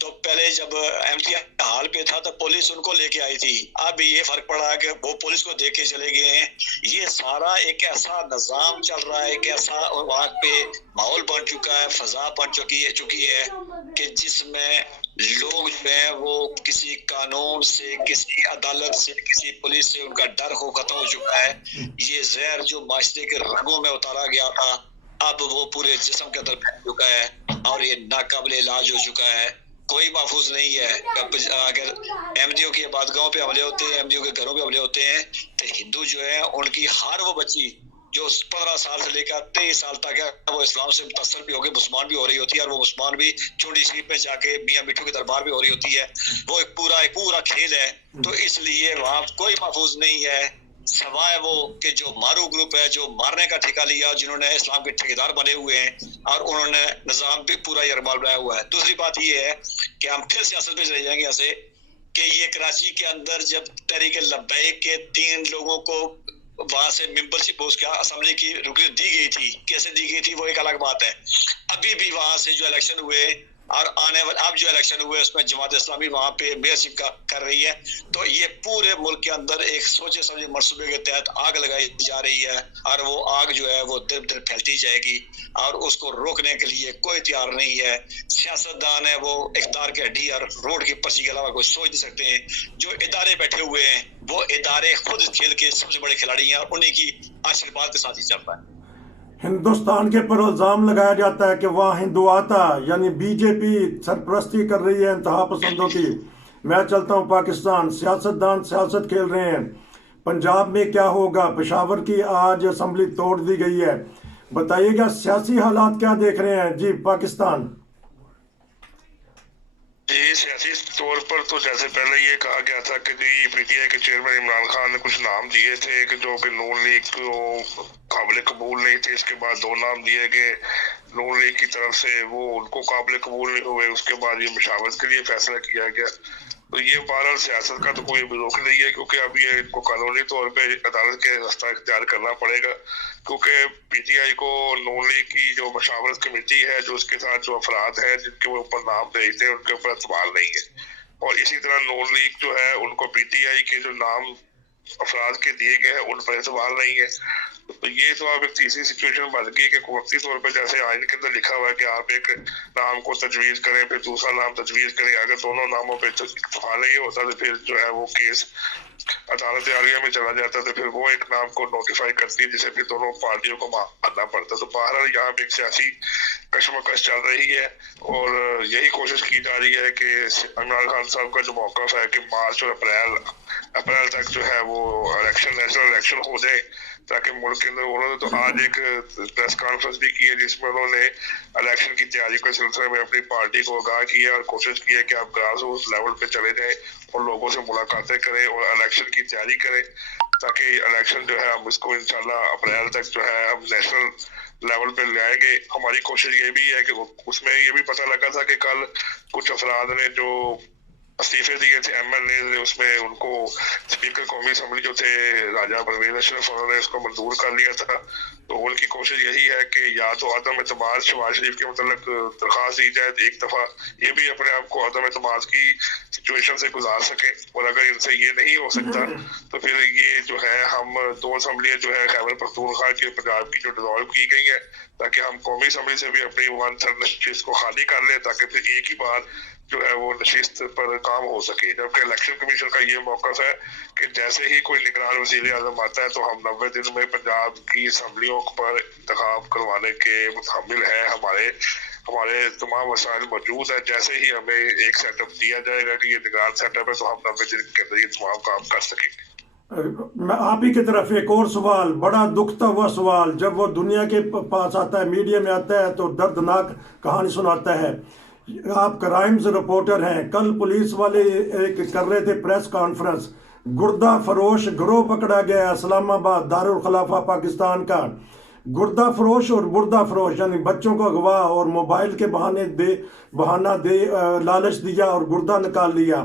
تو پہلے جب احمدیہ حال پہ تھا تو پولیس ان کو لے کے آئی تھی. اب یہ فرق پڑا ہے کہ وہ پولیس کو دیکھ کے چلے گئے ہیں. یہ سارا ایک ایسا نظام چل رہا ہے, ایک ایسا وہاں پہ ماحول بن چکا ہے, فضا بن چکی ہے کہ جس میں لوگ جو ہے وہ کسی قانون سے, کسی عدالت سے, کسی پولیس سے ان کا ڈر ہو ختم ہو چکا ہے. یہ زہر جو معاشرے کے رگوں میں اتارا گیا تھا اب وہ پورے جسم کے اندر پھیل چکا ہے اور یہ ناقابل علاج ہو چکا ہے. کوئی محفوظ نہیں ہے. اگر احمدیوں کی عبادتگاہوں پہ حملے ہوتے ہیں, احمدیوں کے گھروں پہ حملے ہوتے ہیں, تو ہندو جو ہے ان کی ہر وہ بچی جو 15 سال سے لے کر 23 سال تک ہے وہ اسلام سے متاثر بھی ہو گئی, مسلمان بھی ہو رہی ہوتی ہے, اور وہ مسلمان بھی چونڈی شریف میں جا کے میاں مٹھو کے دربار بھی ہو رہی ہوتی ہے. وہ ایک پورا کھیل ہے. تو اس لیے وہاں کوئی محفوظ نہیں ہے سوائے وہ کہ جو مارو گروپ ہے, جو مارنے کا ٹھیکہ لیا, جنہوں نے اسلام کے ٹھیکیدار بنے ہوئے ہیں اور انہوں نے نظام بھی پورا یرغمال بنایا ہوا ہے. دوسری بات یہ ہے کہ ہم پھر سیاست پہ چلے جائیں گے یہاں سے کہ یہ کراچی کے اندر جب تحریک لبیک کے 3 لوگوں کو وہاں سے ممبر شپ اس کا اسمبلی کی رکنیت دی گئی تھی, کیسے دی گئی تھی وہ ایک الگ بات ہے. ابھی بھی وہاں سے جو الیکشن ہوئے اور آنے والے اب جو الیکشن ہوئے اس میں جماعت اسلامی وہاں پہ میئرشپ کا کر رہی ہے. تو یہ پورے ملک کے اندر ایک سوچے سمجھے منصوبے کے تحت آگ لگائی جا رہی ہے اور وہ آگ جو ہے وہ در در پھیلتی جائے گی اور اس کو روکنے کے لیے کوئی تیار نہیں ہے. سیاستدان ہے وہ اقتدار کے ہڈی اور روڈ کی پرچی کے علاوہ کوئی سوچ نہیں سکتے ہیں. جو ادارے بیٹھے ہوئے ہیں وہ ادارے خود کھیل کے سب سے بڑے کھلاڑی ہیں اور انہیں کی آشیرواد کے ساتھ ہی چل رہا ہے. ہندوستان کے پر الزام لگایا جاتا ہے کہ وہاں ہندوآتا یعنی بی جے پی سرپرستی کر رہی ہے انتہا پسندوں کی. میں چلتا ہوں پاکستان, سیاستدان سیاست کھیل رہے ہیں. پنجاب میں کیا ہوگا؟ پشاور کی آج اسمبلی توڑ دی گئی ہے. بتائیے گا سیاسی حالات کیا دیکھ رہے ہیں جی پاکستان؟ جی سیاسی طور پر تو جیسے پہلے یہ کہا گیا تھا کہ جی پی ٹی آئی کے چیئرمین عمران خان نے کچھ نام دیے تھے کہ جو کہ نون لیگ کو قابل قبول نہیں تھے. اس کے بعد 2 نام دیے گئے نون لیگ کی طرف سے, وہ ان کو قابل قبول نہیں ہوئے. اس کے بعد یہ مشاورت کے لیے فیصلہ کیا گیا. تو یہ بہرحال سیاست کا تو کوئی رخ نہیں ہے کیونکہ اب یہ ان کو قانونی طور پہ عدالت کے راستہ اختیار کرنا پڑے گا کیونکہ پی ٹی آئی کو نون لیگ کی جو مشاورت کمیٹی ہے, جو اس کے ساتھ جو افراد ہیں جن کے وہ اوپر نام بھیجتے ہیں ان کے اوپر اعتبار نہیں ہے. اور اسی طرح نون لیگ جو ہے ان کو پی ٹی آئی کے جو نام افراد کے دیے گئے ہیں ان پر اعتبار نہیں ہے. تو یہ تو اب ایک تیسری سچویشن بن گئی کہ وقتی طور پہ جیسے آئین کے اندر لکھا ہوا ہے کہ آپ ایک نام کو تجویز کریں پھر دوسرا نام تجویز کریں, اگر دونوں ناموں پہ اتفاق نہیں ہوتا تو پھر جو ہے وہ کیس عدالت عالیہ میں چلا جاتا تو پھر وہ ایک نام کو نوٹیفائی کرتی ہے جسے پھر دونوں پارٹیوں کو ماننا پڑتا. تو بہرحال یہاں پہ ایک سیاسی کشمکش چل رہی ہے اور یہی کوشش کی جا رہی ہے کہ عمران خان صاحب کا جو موقف ہے کہ مارچ اور اپریل تک جو ہے وہ الیکشن نیشنل الیکشن ہو جائے تاکہ ملک کے اندر. انہوں نے تو آج ایک پریس کانفرنس بھی کی ہے جس میں انہوں نے الیکشن کی تیاری کے سلسلے میں اپنی پارٹی کو آگاہ کیا اور کوشش کی ہے کہ آپ گراس روٹ لیول پہ چلے جائیں اور لوگوں سے ملاقاتیں کریں اور الیکشن کی تیاری کریں تاکہ الیکشن جو ہے ہم اس کو انشاءاللہ اپریل تک جو ہے ہم نیشنل لیول پہ لے آئیں گے. ہماری کوشش یہ بھی ہے کہ اس میں یہ بھی پتہ لگا تھا کہ کل کچھ افراد نے جو استعفے دیے تھے ایم ایل اے نے, اس میں ان کو اسپیکر قومی اسمبلی جو تھے راجہ پرویز اشرف انہوں نے اس کو منظور کر لیا تھا. تو ان کی کوشش یہی ہے کہ یا تو عدم اعتماد شہباز شریف کے متعلق درخواست دی جائے, ایک دفعہ یہ بھی اپنے آپ کو عدم اعتماد کی سچویشن سے گزار سکیں, اور اگر ان سے یہ نہیں ہو سکتا تو پھر یہ جو ہے ہم 2 اسمبلیاں جو ہے خیبر پختونخوا کی پنجاب کی جو ڈیزالو کی گئی ہیں تاکہ ہم قومی اسمبلی سے بھی اپنی 1/3 نشست کو خالی کر لیں تاکہ پھر ایک ہی بار جو ہے وہ نشست پر کام ہو سکے. جبکہ الیکشن کمیشن کا یہ موقف ہے کہ جیسے ہی کوئی نگران وزیر اعظم آتا ہے تو ہم 90 دن میں پنجاب کی اسمبلیوں پر انتخاب کروانے کے متحمل ہیں. ہمارے تمام وسائل موجود ہیں. جیسے ہی ہمیں ایک سیٹ اپ دیا جائے گا کہ یہ نگران سیٹ اپ ہے تو ہم 90 دن کے اندر یہ تمام کام کر سکیں گے. میں آپ ہی کی طرف ایک اور سوال, بڑا دکھتا ہوا سوال, جب وہ دنیا کے پاس آتا ہے, میڈیا میں آتا ہے تو دردناک کہانی سناتا ہے. آپ کرائمز رپورٹر ہیں, کل پولیس والے ایک کر رہے تھے پریس کانفرنس, گردہ فروش گروہ پکڑا گیا اسلام آباد دارالخلافہ پاکستان کا. گردہ فروش اور بردہ فروش یعنی بچوں کو اغوا اور موبائل کے بہانہ دے لالچ دیا اور گردہ نکال لیا.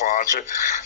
5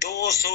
200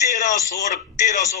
1300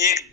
1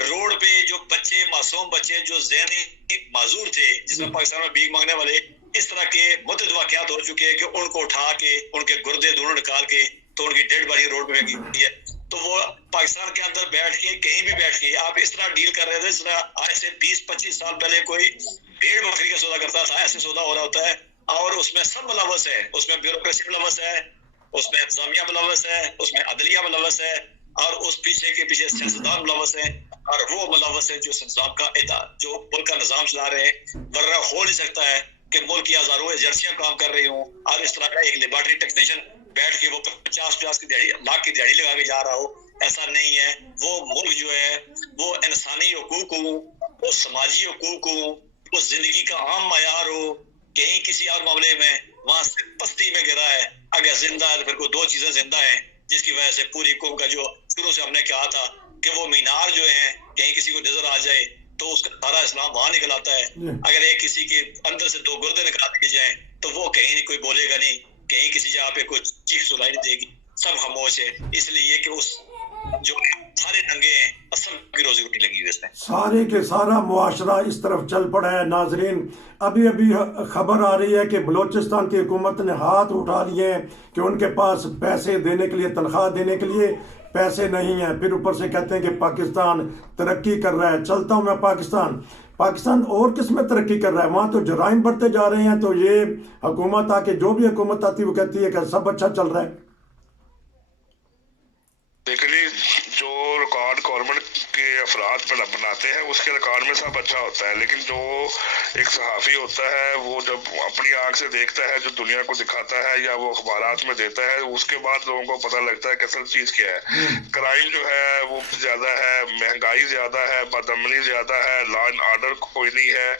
روڈ پہ جو بچے معصوم بچے جو ذہنی معذور تھے جس میں پاکستان میں بھیک مانگنے والے اس طرح کے متعدد واقعات ہو چکے ہیں کہ ان کو اٹھا کے ان کے گردے دونوں نکال کے تو ان کی ڈیڈ باڈی روڈ پہ گئی ہے. تو وہ پاکستان کے اندر بیٹھ کے کہیں بھی بیٹھ کے آپ اس طرح ڈیل کر رہے تھے جس طرح آج سے 20-25 سال پہلے کوئی بھیڑ بکری کا سودا کرتا تھا ایسے سودا ہو رہا ہوتا ہے. اور اس میں سب ملوث ہے, اس میں بیوروکریسی ملوث ہے, اس میں انتظامیہ ملوث ہے, اس میں عدلیہ ملوث ہے, اور اس پیچھے کے پیچھے سیاستدان ملوث ہیں, اور وہ ملوث ہے جو نظام کا جو ملک کا نظام چلا رہے ہیں. ورنہ ہو نہیں سکتا ہے کہ ملک کی ہزاروں ایجنسیاں کام کر رہی ہوں اور اس طرح کا ایک لیبارٹری ٹیکنیشین بیٹھ کے وہ 50 لاکھ کی دیہڑی لگا کے جا رہا ہو. ایسا نہیں ہے. وہ ملک جو ہے وہ انسانی حقوق ہو, وہ سماجی حقوق ہو, وہ زندگی کا عام معیار ہو, کہیں کسی اور معاملے میں وہاں سے پستی میں گرا ہے. اگر زندہ ہے تو پھر کوئی دو چیزیں زندہ ہیں جس کی وجہ سے پوری قوم کا جو شروع سے ہم نے کہا تھا کہ وہ مینار جو ہے کہیں کسی کو نظر آ جائے تو اس کا سارا اسلام وہاں نکل آتا ہے. اگر ایک کسی کے اندر سے 2 گردے نکال دیے جائیں تو وہ کہیں نہیں کوئی بولے گا نہیں, کہیں کسی جگہ پہ کوئی چیخ سنائی نہیں دے گی, سب خاموش ہے. اس لیے کہ اس جو سارے ننگے ہیں اصل کی روزی روٹی لگی ہوئی اس میں. سارے کے سارا معاشرہ اس طرف چل پڑا ہے. ناظرین, ابھی خبر آ رہی ہے کہ بلوچستان کی حکومت نے ہاتھ اٹھا لیے ہیں کہ ان کے پاس پیسے دینے کے لیے, تنخواہ دینے کے لیے پیسے نہیں ہیں. پھر اوپر سے کہتے ہیں کہ پاکستان ترقی کر رہا ہے. چلتا ہوں میں پاکستان اور کس میں ترقی کر رہا ہے؟ وہاں تو جرائم بڑھتے جا رہے ہیں. تو یہ حکومت آ کے جو بھی حکومت آتی ہے وہ کہتی ہے کہ سب اچھا چل رہا ہے. بیسیکلی جو ریکارڈ گورنمنٹ کے افراد بناتے ہیں اس کے ریکارڈ میں سب اچھا ہوتا ہے, لیکن جو ایک صحافی ہوتا ہے وہ جب اپنی آنکھ سے دیکھتا ہے جو دنیا کو دکھاتا ہے یا وہ اخبارات میں دیتا ہے اس کے بعد لوگوں کو پتہ لگتا ہے کہ اصل چیز کیا ہے. کرائم جو ہے وہ زیادہ ہے, مہنگائی زیادہ ہے, بدامنی زیادہ ہے, لا اینڈ آرڈر کوئی نہیں ہے,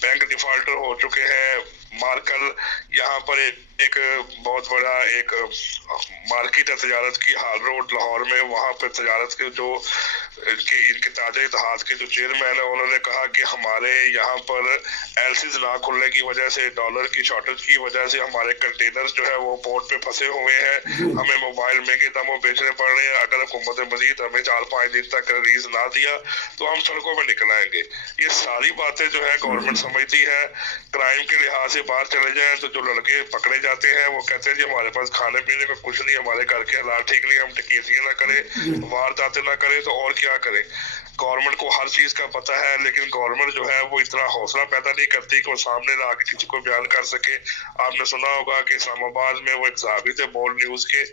بینک ڈیفالٹر ہو چکے ہیں. مارکل یہاں پر ایک بہت بڑا ایک مارکیٹ ہے تجارت کی, ہال روڈ لاہور میں, وہاں پہ تجارت کے جو ان کے تاجر اتحاد کے جو چیئرمین ہیں انہوں نے کہا کہ ہمارے یہاں پر ایلسیز نہ کھلنے کی وجہ سے, ڈالر کی شارٹیج کی وجہ سے ہمارے کنٹینرز جو ہے وہ پورٹ پہ پھنسے ہوئے ہیں, ہمیں موبائل مہنگے داموں بیچنے پڑ رہے ہیں. اگر حکومت مزید ہمیں 4-5 دن تک ریلیز نہ دیا تو ہم سڑکوں میں نکل آئیں گے. یہ ساری باتیں جو ہے گورنمنٹ سمجھتی ہے. کرائم کے لحاظ سے باہر چلے جائیں تو جو لڑکے پکڑے جاتے ہیں وہ کہتے ہیں جی ہمارے پاس کھانے پینے کا کچھ نہیں, ہمارے گھر کے حالات ٹھیک نہیں, ہم ڈکیتیاں نہ کریں, وارداتیں نہ کریں, تو اور کیا کریں. گورنمنٹ کو ہر چیز کا پتہ ہے, لیکن گورنمنٹ جو ہے وہ اتنا حوصلہ پیدا نہیں کرتی کہ وہ سامنے لا کے کسی کو بیان کر سکے. آپ نے سنا ہوگا کہ اسلام آباد میں وہ ایک صحافی تھے بولڈ نیوز کے,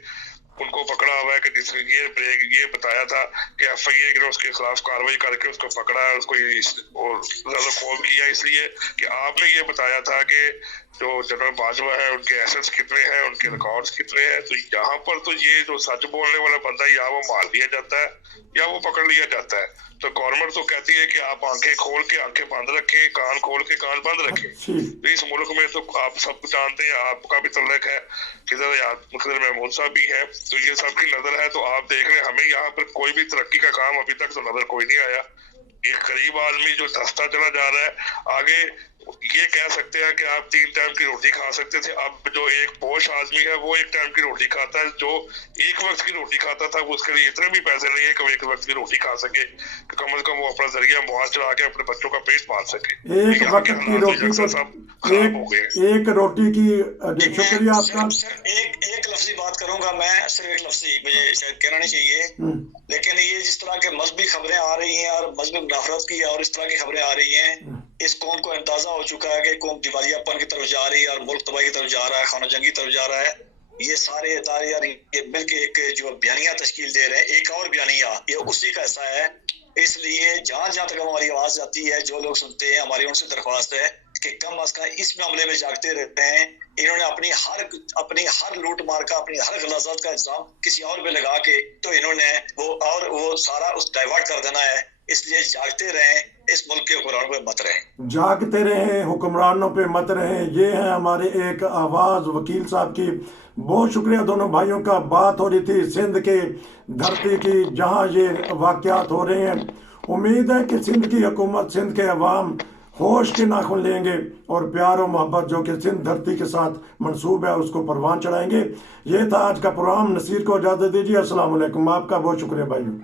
ان کو پکڑا ہوا ہے کہ جس نے یہ بتایا تھا کہ ایف آئی اے نے اس کے خلاف کاروائی کر کے اس کو پکڑا ہے, اس کو زیادہ خوف کیا اس لیے کہ آپ نے یہ بتایا تھا کہ جو جنرل باجوہ ہے ان کے ایسٹس کتنے ہیں, ان کے ریکارڈز کتنے ہیں. تو یہاں پر تو یہ جو سچ بولنے والا بندہ یا وہ مار دیا جاتا ہے یا وہ پکڑ لیا جاتا ہے. تو گورنمنٹ تو کہتی ہے کہ آپ آنکھیں کھول کے آنکھیں بند رکھیں, کان کھول کے کان بند رکھیں. اس ملک میں تو آپ سب کچھ جانتے ہیں, آپ کا بھی تعلق ہے, ادھر محمود صاحب بھی ہے, تو یہ سب کی نظر ہے. تو آپ دیکھ لیں ہمیں یہاں پر کوئی بھی ترقی کا کام ابھی تک تو نظر کوئی نہیں آیا. ایک غریب آدمی جو دھستا چلا جا رہا ہے آگے. یہ کہہ سکتے ہیں کہ آپ 3 ٹائم کی روٹی کھا سکتے تھے, اب جو ایک پوش آدمی ہے وہ 1 ٹائم کی روٹی کھاتا ہے. جو 1 وقت کی روٹی کھاتا تھا وہ اس کے لیے اتنے بھی پیسے نہیں ہے کہ وہ 1 وقت کی روٹی کھا سکے, کہ کم از کم وہ اپنا ذریعہ معاش چلا کے اپنے بچوں کا پیٹ پال سکے. ایک وقت کی روٹی کو ایک روٹی کی. شکریہ آپ کا. ایک لفظی بات کروں گا میں, صرف ایک لفظی, مجھے شاید کہنا نہیں چاہیے, لیکن یہ جس طرح کے مذہبی خبریں آ رہی ہیں اور مذہبی نفرت کی اور اس طرح کی خبریں آ رہی ہیں, اس قوم کو اندازہ ہو چکا ہے کہ قوم دیوالیہ پن کی طرف جا رہی ہے اور ملک تباہی کی طرف جا رہا ہے, خانہ جنگی کی طرف جا رہا ہے. یہ سارے ادارے اور یہ مل کے ایک جو بیانیہ تشکیل دے رہے ہیں, ایک اور بیانیہ یہ اسی کا حصہ ہے. اس لیے جہاں تک ہماری آواز جاتی ہے, جو لوگ سنتے ہیں, ہماری ان سے درخواست ہے کہ کم از کم اس معاملے میں جاگتے رہتے ہیں. انہوں نے اپنی ہر لوٹ مار کا, اپنی ہر غلاظت کا الزام کسی اور پہ لگا کے تو انہوں نے وہ سارا اس ڈائیورٹ کر دینا ہے. اس لیے جاگتے رہیں, اس ملک کے حکمرانوں پہ مت رہیں, جاگتے رہیں, حکمرانوں پہ مت رہیں. یہ ہے ہمارے ایک آواز وکیل صاحب کی. بہت شکریہ دونوں بھائیوں کا. بات ہو رہی تھی سندھ کے دھرتی کی جہاں یہ واقعات ہو رہے ہیں. امید ہے کہ سندھ کی حکومت, سندھ کے عوام ہوش کے ناخن لیں گے اور پیار و محبت جو کہ سندھ دھرتی کے ساتھ منسوب ہے اس کو پروان چڑھائیں گے. یہ تھا آج کا پروگرام. نصیر کو اجازت دیجیے. السلام علیکم. آپ کا بہت شکریہ بھائیوں.